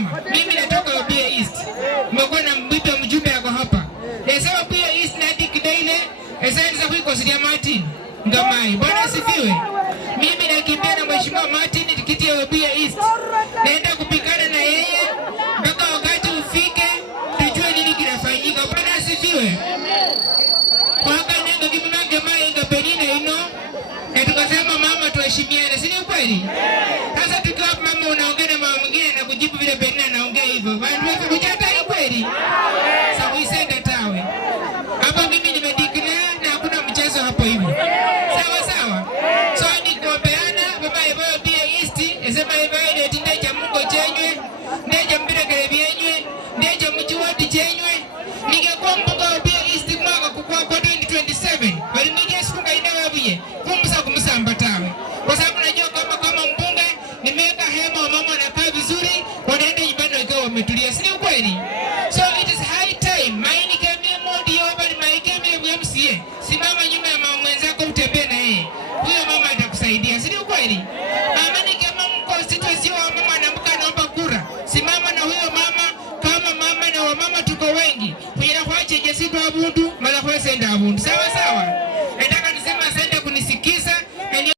mama, mimi natoka Webuye East. Mmekuwa na mbito mjumbe yako hapa. Yesema Webuye East na dikidele, esenza kuiko Sidia Martin. Ngamai, Bwana asifiwe. Mimi nakimbia na Mheshimiwa Martin tikiti ya Webuye East. Naenda kupikana na yeye mpaka wakati ufike tujue nini kinafanyika. Bwana asifiwe. Kwa kanyenga kimange mai ngapenina ino. Na tukasema mama tuheshimiane, si ni ukweli? Sasa tukiwa mama unaongea na mama mwingine na kujibu vile Penina anaongea hivyo. Bwana kujata ni kweli? Sawa isende tawe. Hapa mimi nimedeclare na hakuna mchezo hapo hivyo. Sawa. So nikopeana baba Webuye East, esema ile tindeja Mungu chenywe, ndeja mbira gerebyenywe, ndeja mchiwadi chenywe. Ningekuwa mbunge wa Webuye East mwaka kwa 2027. Bali mimi sifunga ina Webuye. Kumsamba tawe. Kwa sababu najua kama mbunge nimeweka hema mama wanakaa vizuri, wanaenda nyumbani wakiwa wametulia. Si ukweli? So it is high time. Maini kemie modi yobali maikemie MCA. Simama nyuma ya mama mwenzako utembee na yeye. Huyo mama atakusaidia. Si ukweli? Mama ni kama constituency wa mama anamka naomba kura. Simama na huyo mama kama mama na wamama tuko wengi. Kuira kwache jesitu abundu